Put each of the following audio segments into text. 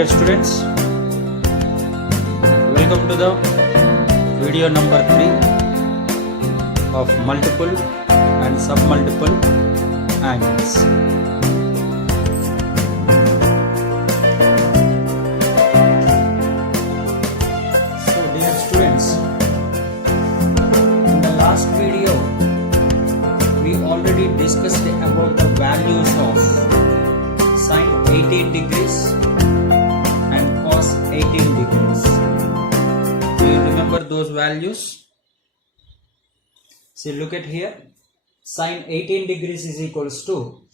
dear students, welcome to the video number 3 of multiple and submultiple angles. So dear students, in the last video we already discussed about the values of sine 18 degrees and cos 18 degrees. Do you remember those values? See, look at here. Sine 18 degrees is equals to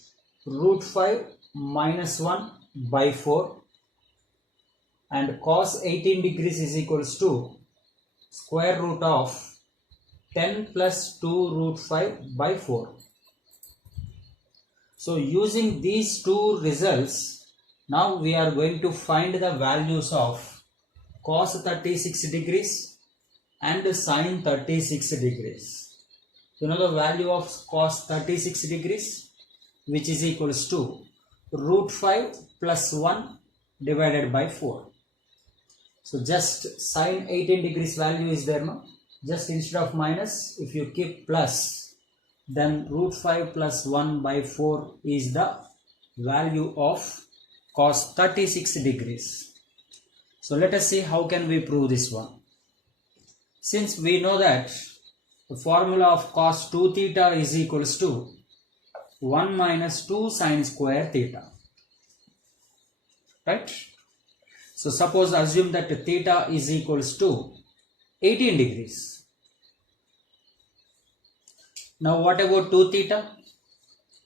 root 5 minus 1 by 4, and cos 18 degrees is equals to square root of 10 plus 2 root 5 by 4. So using these two results, now we are going to find the values of cos 36 degrees and sine 36 degrees. You know the value of cos 36 degrees, which is equals to root 5 plus 1 divided by 4. So just sine 18 degrees value is there now. Just instead of minus, if you keep plus, then root 5 plus 1 by 4 is the value of cos 36 degrees. So let us see how can we prove this one. Since we know that the formula of cos 2 theta is equals to 1 minus 2 sine square theta, right? So suppose assume that theta is equals to 18 degrees. Now what about 2 theta?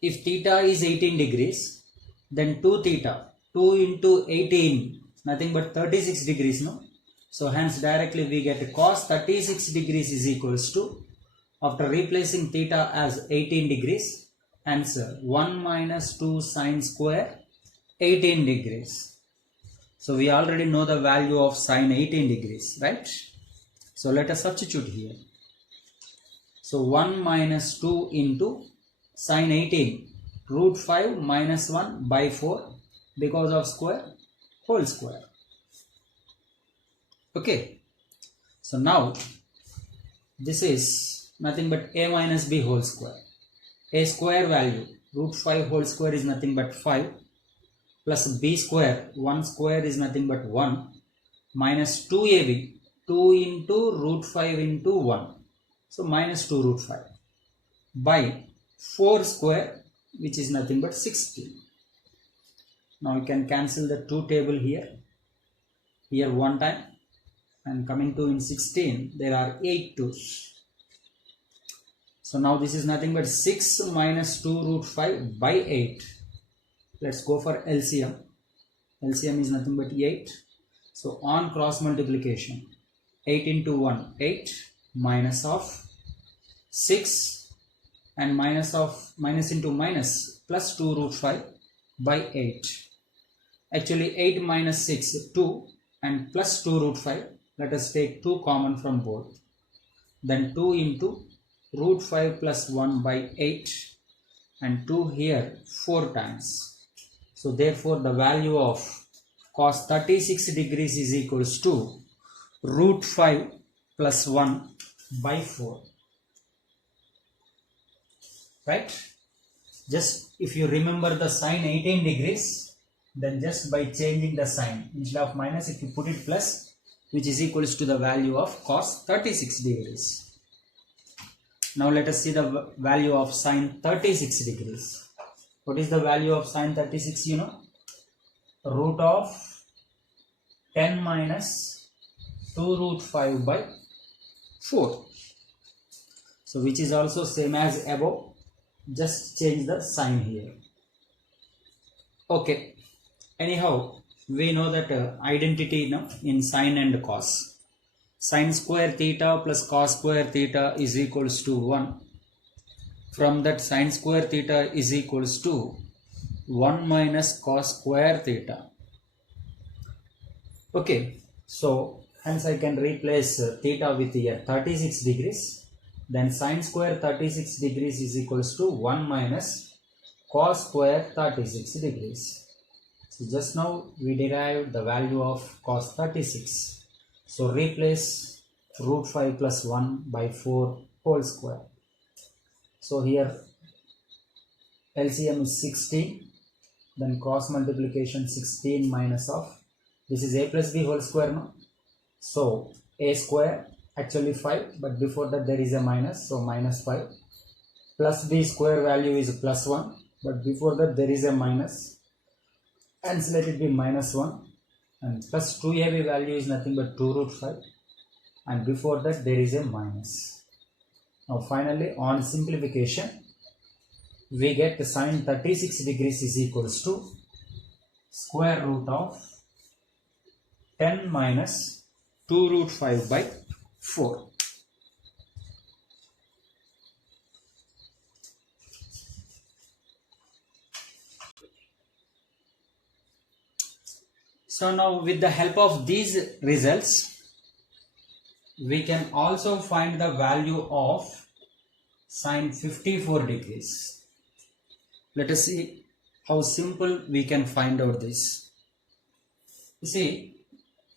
If theta is 18 degrees, then 2 theta, 2 into 18, nothing but 36 degrees, no? So hence directly we get cos 36 degrees is equals to, after replacing theta as 18 degrees, answer 1 minus 2 sine square 18 degrees. So we already know the value of sine 18 degrees, right? So let us substitute here. So 1 minus 2 into sine 18 root 5 minus 1 by 4, because of square, whole square. Okay. So now this is nothing but a minus b whole square. A square value root 5 whole square is nothing but 5, plus b square 1 square is nothing but 1, minus 2ab 2 into root 5 into 1. So minus 2 root 5 by 4 square, which is nothing but 16. Now you can cancel the 2 table here. Here 1 time, and coming to in 16 there are 8 2's. So now this is nothing but 6 minus 2 root 5 by 8. Let's go for LCM. LCM is nothing but 8. So on cross multiplication, 8 into 1 8, minus of 6, and minus into minus plus 2 root 5 by 8. Actually 8 minus 6 2, and plus 2 root 5. Let us take 2 common from both. Then 2 into root 5 plus 1 by 8, and 2 here 4 times. So therefore the value of cos 36 degrees is equals to root 5 plus 1 by 4. Right? Just if you remember the sine 18 degrees, then just by changing the sign, instead of minus, if you put it plus, which is equals to the value of cos 36 degrees. Now let us see the value of sine 36 degrees. What is the value of sine 36? You know, root of 10 minus 2 root 5 by 4. So which is also same as above. Just change the sign here. Okay. Anyhow, we know that identity in sine and cos. Sine square theta plus cos square theta is equals to 1. From that, sine square theta is equals to 1 minus cos square theta. Okay. So hence I can replace theta with here 36 degrees. Then sine square 36 degrees is equals to 1 minus cos square 36 degrees. So just now we derived the value of cos 36. So replace root 5 plus 1 by 4 whole square. So here LCM is 16, then cross multiplication 16 minus of, this is a plus b whole square now. So a square actually 5, but before that there is a minus, so minus 5, plus b square value is plus 1, but before that there is a minus, and so let it be minus 1, and plus 2ab value is nothing but 2 root 5, and before that there is a minus. Now finally on simplification we get the sine 36 degrees is equals to square root of 10 minus 2 root 5 by 4. So now with the help of these results, we can also find the value of sine 54 degrees. Let us see how simple we can find out this. You see,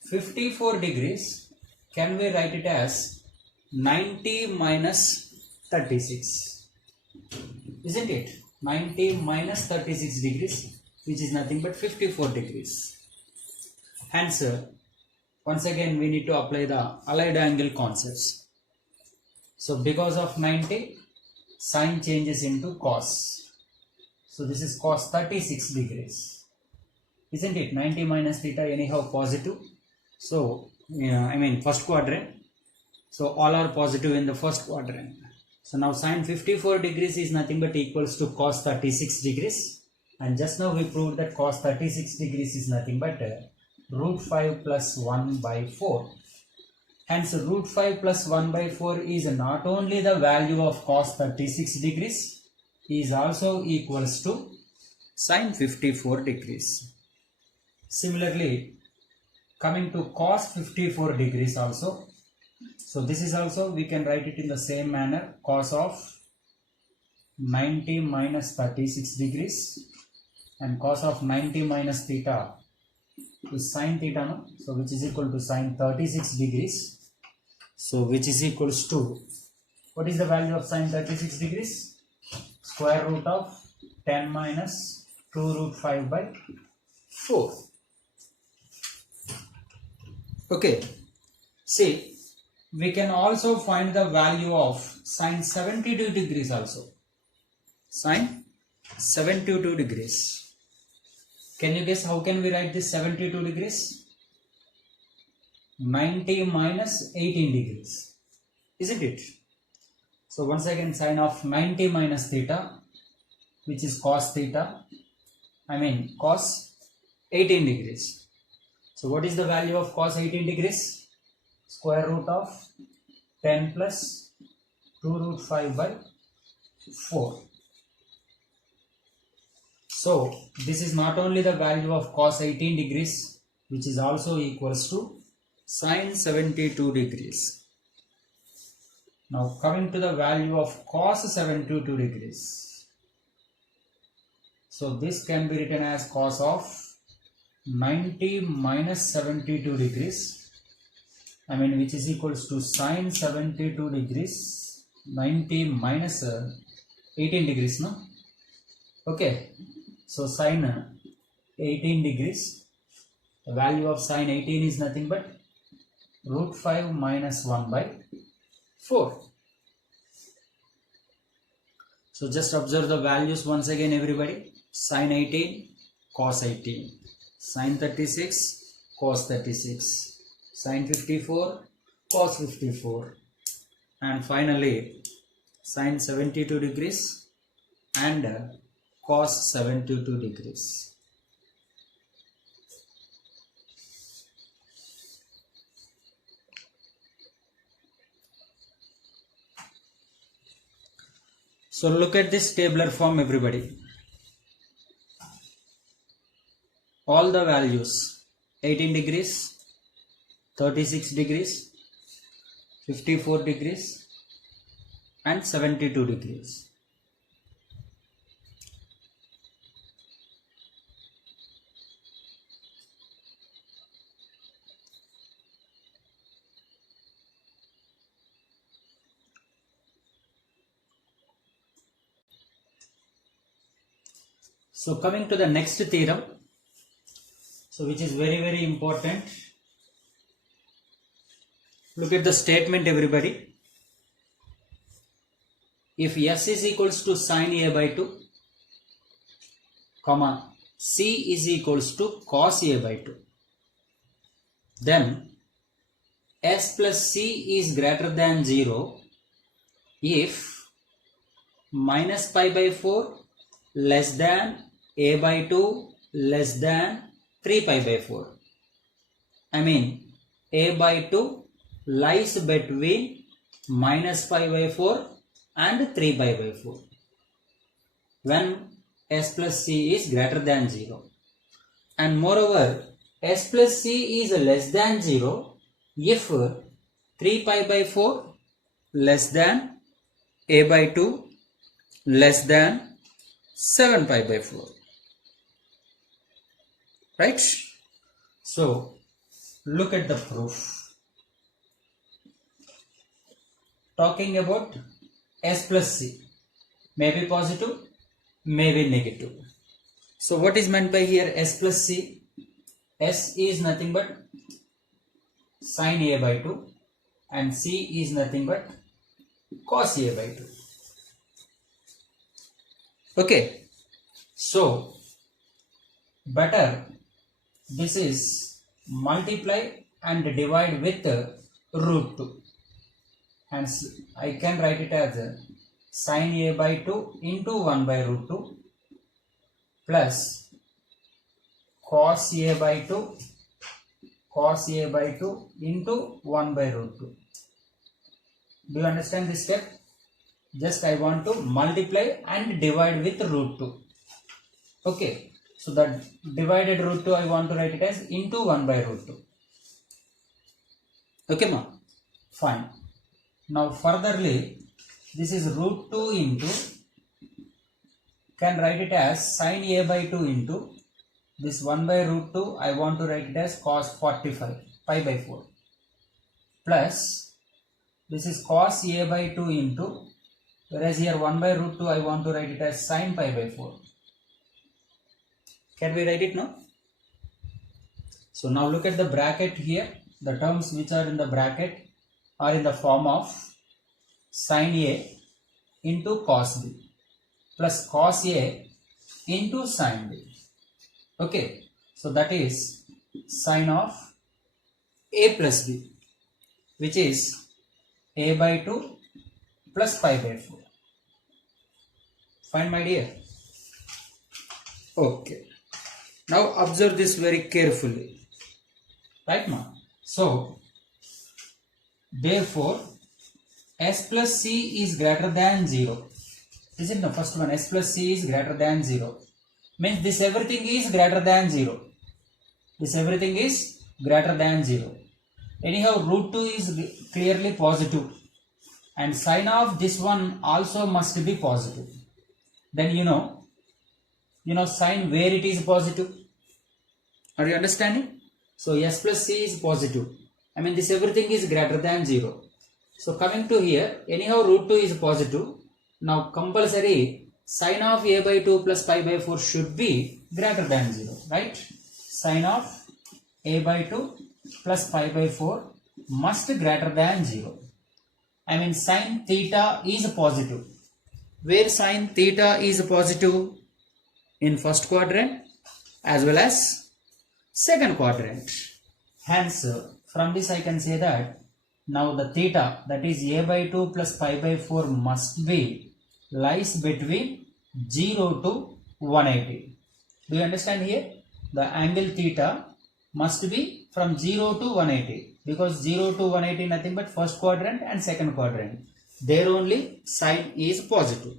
54 degrees, can we write it as 90 minus 36? Isn't it? 90 minus 36 degrees, which is nothing but 54 degrees. Hence, once again we need to apply the allied angle concepts. So because of 90, sine changes into cos. So this is cos 36 degrees. Isn't it? 90 minus theta anyhow positive. So, first quadrant. So all are positive in the first quadrant. So now sine 54 degrees is nothing but equals to cos 36 degrees. And just now we proved that cos 36 degrees is nothing but root 5 plus 1 by 4. Hence root 5 plus 1 by 4 is not only the value of cos 36 degrees, is also equals to sine 54 degrees. Similarly, coming to cos 54 degrees also. So this is also we can write it in the same manner, cos of 90 minus 36 degrees, and cos of 90 minus theta is sine theta, no? So which is equal to sine 36 degrees. So which is equals to, what is the value of sine 36 degrees? Square root of 10 minus 2 root 5 by 4. Okay. See, we can also find the value of sine 72 degrees also. Sine 72 degrees. Can you guess how can we write this 72 degrees? 90 minus 18 degrees. Isn't it? So once again sine of 90 minus theta, which is cos theta, cos 18 degrees. So what is the value of cos 18 degrees? Square root of 10 plus 2 root 5 by 4. So this is not only the value of cos 18 degrees, which is also equals to sine 72 degrees. Now coming to the value of cos 72 degrees. So this can be written as cos of 90 minus 72 degrees. Which is equals to sine 72 degrees, 90 minus 18 degrees, no? Okay. So sine 18 degrees. The value of sine 18 is nothing but root 5 minus 1 by 4. So just observe the values once again everybody. Sine 18, cos 18. Sine 36, cos 36. Sine 54, cos 54. And finally sine 72 degrees and cos 72 degrees. So look at this tabular form everybody. All the values 18 degrees, 36 degrees, 54 degrees and 72 degrees. So coming to the next theorem, so which is very important. Look at the statement, everybody. If S is equals to sine A by 2, comma, C is equals to cos A by 2, then S plus C is greater than 0 if minus pi by 4 less than A by 2 less than 3 pi by 4. I mean, A by 2 lies between minus pi by 4 and 3 pi by 4 when S plus C is greater than 0. And moreover, S plus C is less than 0 if 3 pi by 4 less than A by 2 less than 7 pi by 4. Right? So, look at the proof. Talking about S plus C, may be positive, may be negative. So, what is meant by here S plus C? S is nothing but sine A by 2 and C is nothing but cos A by 2. Okay, so better this is multiply and divide with root 2. Hence, I can write it as sine A by 2 into 1 by root 2 plus cos A by 2 into 1 by root 2. Do you understand this step? Just I want to multiply and divide with root 2. Okay, so that divided root 2 I want to write it as into 1 by root 2. Okay, ma? Fine. Now furtherly, this is root 2 into, can write it as sine A by 2 into this 1 by root 2, I want to write it as cos 45 pi by 4 plus this is cos A by 2 into, whereas here 1 by root 2 I want to write it as sine pi by 4. Can we write it now? So now look at the bracket here. The terms which are in the bracket are in the form of sine A into cos B plus cos A into sine B. Okay, so that is sine of A plus B, which is A by 2 plus pi by 4. Fine, my dear? Okay. Now observe this very carefully. Right, ma? So, therefore, S plus C is greater than 0. Isn't the first one? S plus C is greater than 0. Means this everything is greater than 0. This everything is greater than 0. Anyhow, root 2 is clearly positive. And sign of this one also must be positive. Then you know sign where it is positive. Are you understanding? So S plus C is positive. I mean this everything is greater than 0. So coming to here, anyhow root 2 is positive. Now compulsory sine of A by 2 plus pi by 4 should be greater than 0. Right? Sine of A by 2 plus pi by 4 must greater than 0. I mean sine theta is positive. Where sine theta is positive? In first quadrant as well as second quadrant. Hence, from this I can say that now the theta, that is A by 2 plus pi by 4 must be lies between 0 to 180. Do you understand here? The angle theta must be from 0 to 180 because 0 to 180 nothing but first quadrant and second quadrant. There only sine is positive.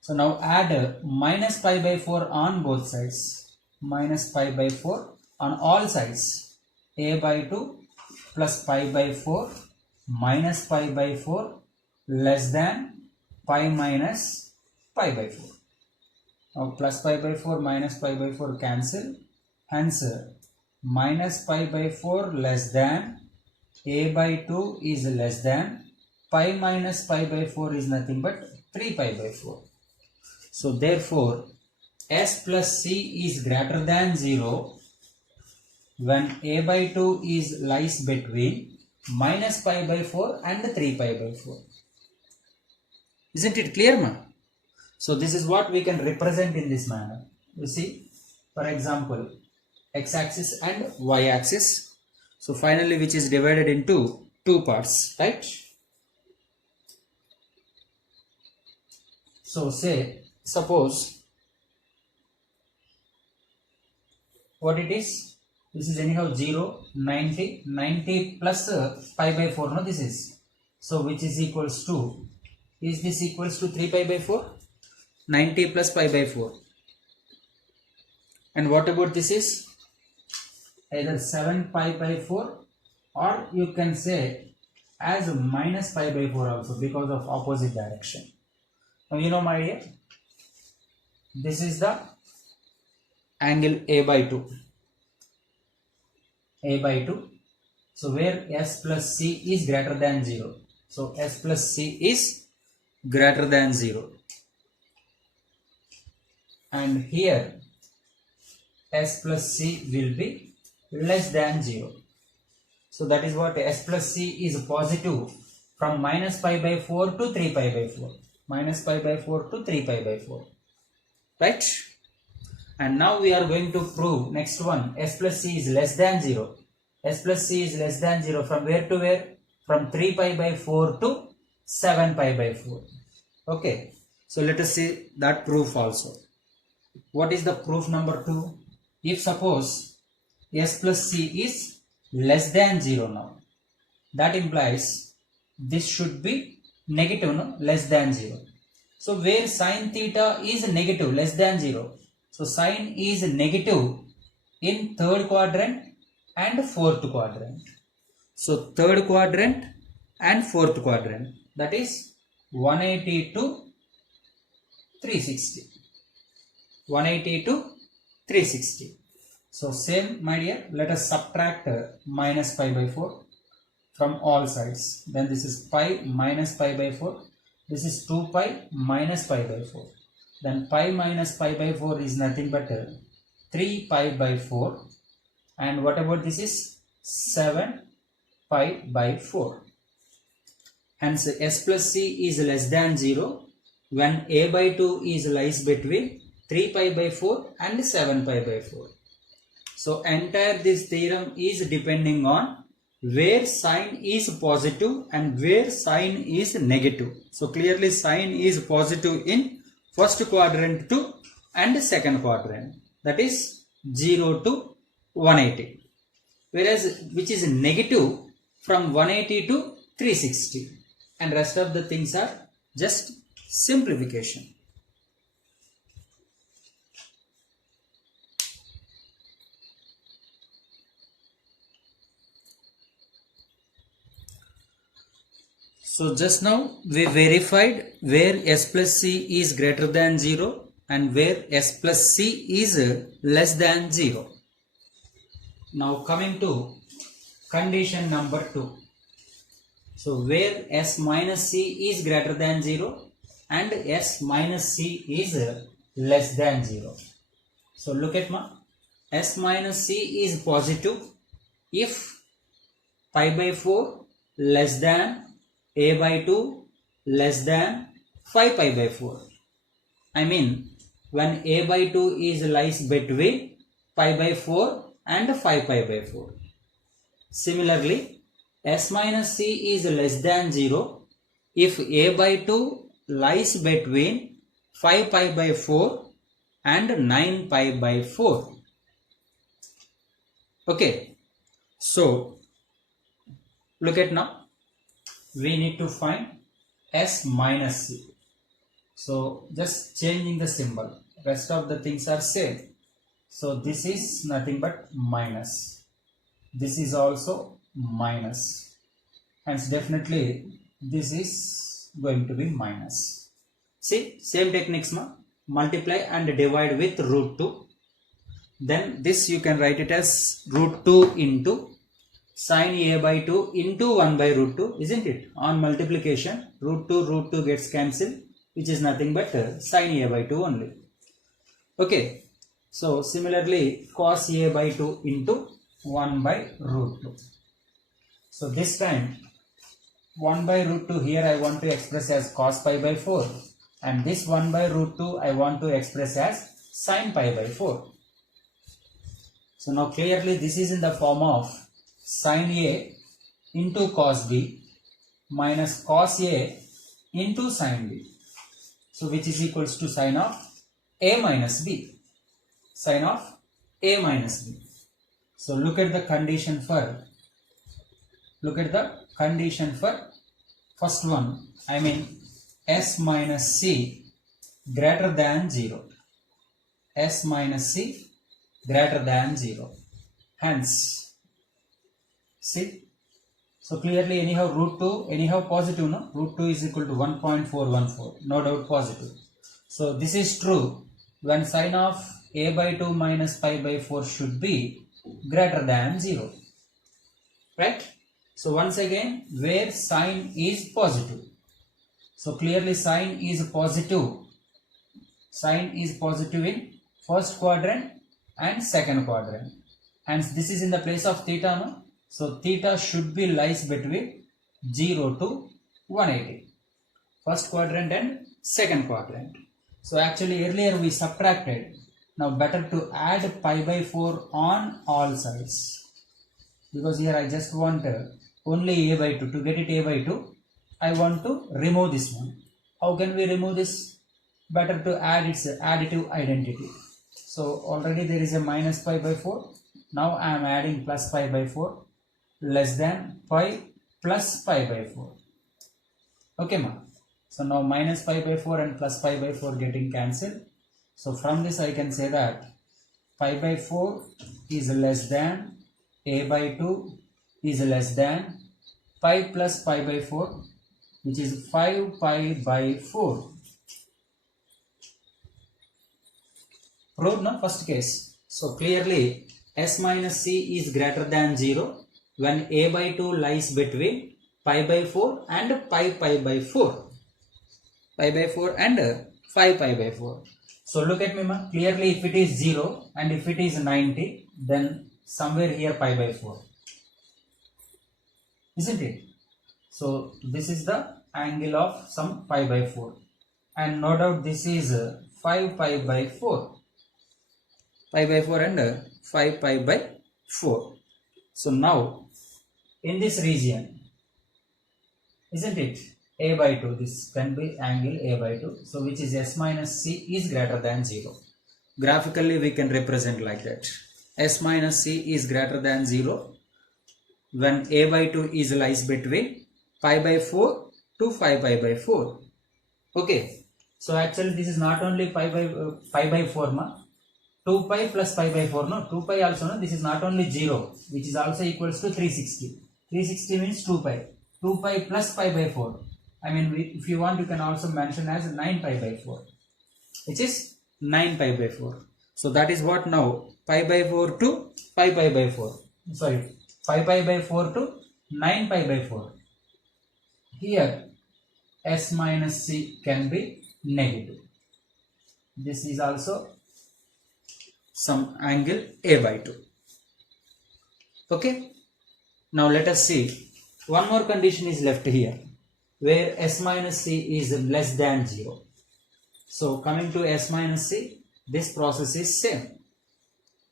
So now add minus pi by 4 on both sides. Minus pi by 4 on all sides. A by 2 plus pi by 4 minus pi by 4 less than pi minus pi by 4. Now plus pi by 4 minus pi by 4 cancel. Hence minus pi by 4 less than A by 2 is less than pi minus pi by 4 is nothing but 3 pi by 4. So therefore s plus c is greater than 0 when a by 2 is lies between minus pi by 4 and 3 pi by 4. Isn't it clear, ma? So this is what we can represent in this manner. You see, for example, x-axis and y-axis. So finally, which is divided into two parts, right? So say, suppose what it is. This is anyhow 0, 90, 90 plus pi by 4. No, this is. So which is equals to, is this equals to 3 pi by 4? 90 plus pi by 4. And what about this is? Either 7 pi by 4, or you can say as minus pi by 4 also, because of opposite direction. Now you know, my dear, this is the angle A by 2. A by 2. So where s plus c is greater than 0. So s plus c is greater than 0. And here s plus c will be less than 0. So that is what s plus c is positive from minus pi by 4 to 3 pi by 4. Minus pi by 4 to 3 pi by 4. Right? And now we are going to prove next one, s plus c is less than 0. S plus c is less than 0 from where to where? From 3 pi by 4 to 7 pi by 4. Okay. So let us see that proof also. What is the proof number 2? If suppose s plus c is less than 0 now, that implies this should be negative, no? Less than 0. So where sine theta is negative, less than 0. So sine is negative in third quadrant and fourth quadrant. So third quadrant and fourth quadrant, that is 180 to 360. 180 to 360. So same, my dear, let us subtract minus pi by 4 from all sides. Then this is pi minus pi by 4. This is 2 pi minus pi by 4. Then pi minus pi by 4 is nothing but 3 pi by 4. And what about this is 7 pi by 4. Hence s plus c is less than 0 when a by 2 is lies between 3 pi by 4 and 7 pi by 4. So entire this theorem is depending on where sine is positive and where sine is negative. So clearly sine is positive in first quadrant to and second quadrant, that is 0 to 180, whereas which is negative from 180 to 360, and rest of the things are just simplification. So just now we verified where s plus c is greater than 0 and where s plus c is less than 0. Now coming to condition number 2. So where s minus c is greater than 0 and s minus c is less than 0. So look at s minus c is positive if pi by 4 less than a by 2 less than 5 pi by 4. I mean when a by 2 is lies between pi by 4 and 5 pi by 4. Similarly, s minus c is less than 0 if a by 2 lies between 5 pi by 4 and 9 pi by 4. Okay, so look at now. We need to find s minus c. So just changing the symbol. Rest of the things are same. So this is nothing but minus. This is also minus. Hence definitely this is going to be minus. See, same techniques multiply and divide with root 2. Then this you can write it as root 2 into sin a by 2 into 1 by root 2, isn't it? On multiplication, root 2 gets cancelled, which is nothing but sin a by 2 only. Okay. So similarly, cos a by 2 into 1 by root 2. So this time 1 by root 2 here I want to express as cos pi by 4, and this 1 by root 2 I want to express as sin pi by 4. So now clearly this is in the form of sin a into cos b minus cos a into sin b. So which is equals to sin of a minus b. Sin of a minus b. So look at the condition for first one. I mean s minus c greater than 0. S minus c greater than 0. Hence, see, so clearly anyhow root 2 anyhow positive, no? Root 2 is equal to 1.414, no doubt positive. So this is true when sin of a by 2 minus pi by 4 should be greater than 0, right? So once again, where sin is positive, so clearly sin is positive in first quadrant and second quadrant, hence this is in the place of theta, no? So theta should be lies between 0 to 180, first quadrant and second quadrant. So actually earlier we subtracted, now better to add pi by 4 on all sides, because here I just want only a by 2. To get it a by 2, I want to remove this one. How can we remove this? Better to add its additive identity. So already there is a minus pi by 4. Now I am adding plus pi by 4 less than pi plus pi by 4. Okay, ma. So now minus pi by 4 and plus pi by 4 getting cancelled. So from this I can say that pi by 4 is less than a by 2 is less than pi plus pi by 4, which is 5 pi by 4. Proved, no? First case. So clearly s minus c is greater than 0 when a by 2 lies between pi by 4 and pi by 4. Pi by 4 and 5 pi by 4. So look at me, ma. Clearly if it is 0 and if it is 90, then somewhere here pi by 4. Isn't it? So this is the angle of some pi by 4. And no doubt this is 5 pi by 4. Pi by 4 and 5 pi by 4. So now in this region, isn't it? A by 2, this can be angle A by 2. So which is s minus c is greater than 0. Graphically we can represent like that. S minus c is greater than 0 when a by 2 is lies between pi by 4 to 5 pi by 4. Okay. So actually this is not only pi by 4, ma. 2 pi plus pi by 4, no? 2 pi also, no? This is not only 0, which is also equals to 360. 360 means 2 pi. 2 pi plus pi by 4. I mean, if you want, you can also mention as 9 pi by 4, which is 9 pi by 4. So that is what now, pi by 4 to 5 pi by 4. Sorry, 5 pi by 4 to 9 pi by 4. Here, s minus c can be negative. This is also some angle a by 2. Okay. Now let us see. One more condition is left here, where s minus c is less than 0. So coming to s minus c, this process is same.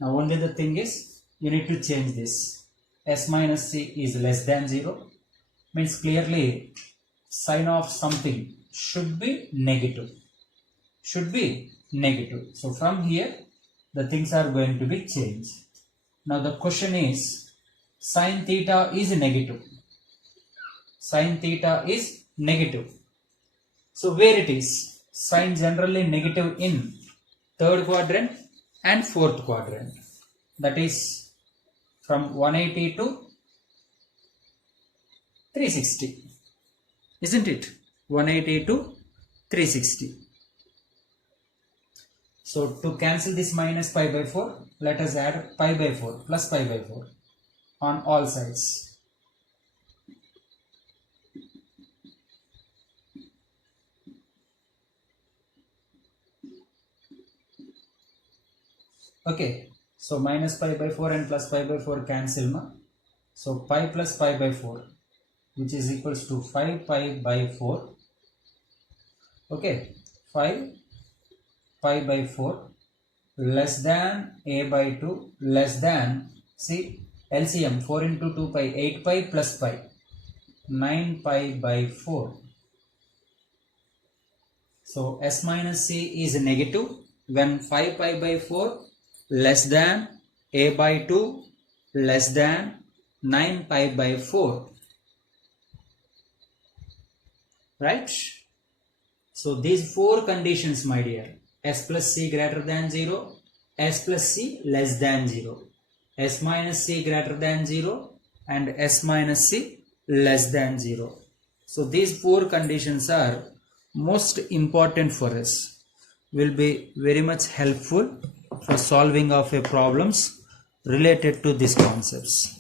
Now only the thing is, you need to change this. S minus c is less than 0 means clearly sign of something should be negative. Should be negative. So from here, the things are going to be changed. Now the question is, sin theta is negative. Sin theta is negative. So where it is? Sin generally negative in third quadrant and fourth quadrant. That is from 180 to 360. Isn't it? 180 to 360. So to cancel this minus pi by 4, let us add pi by 4 plus pi by 4 on all sides. Okay, so minus pi by 4 and plus pi by 4 cancel ma. So pi plus pi by 4, which is equals to 5 pi by 4. Okay, 5 pi by 4 less than a by 2 less than, see, LCM 4 into 2 pi, 8 pi plus pi, 9 pi by 4. So S minus C is negative when 5 pi by 4 less than a by 2 less than 9 pi by 4. Right? So these four conditions, my dear, S plus C greater than 0, S plus C less than 0, S minus C greater than 0 and S minus C less than 0. So these four conditions are most important for us, will be very much helpful for solving of a problems related to these concepts.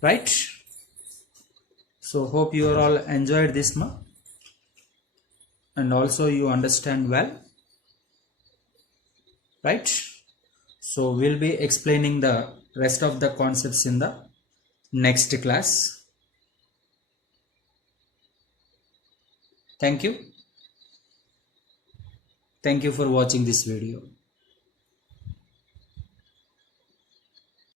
Right? So hope you are all enjoyed this and also you understand well. Right? So we'll be explaining the rest of the concepts in the next class. Thank you. Thank you for watching this video.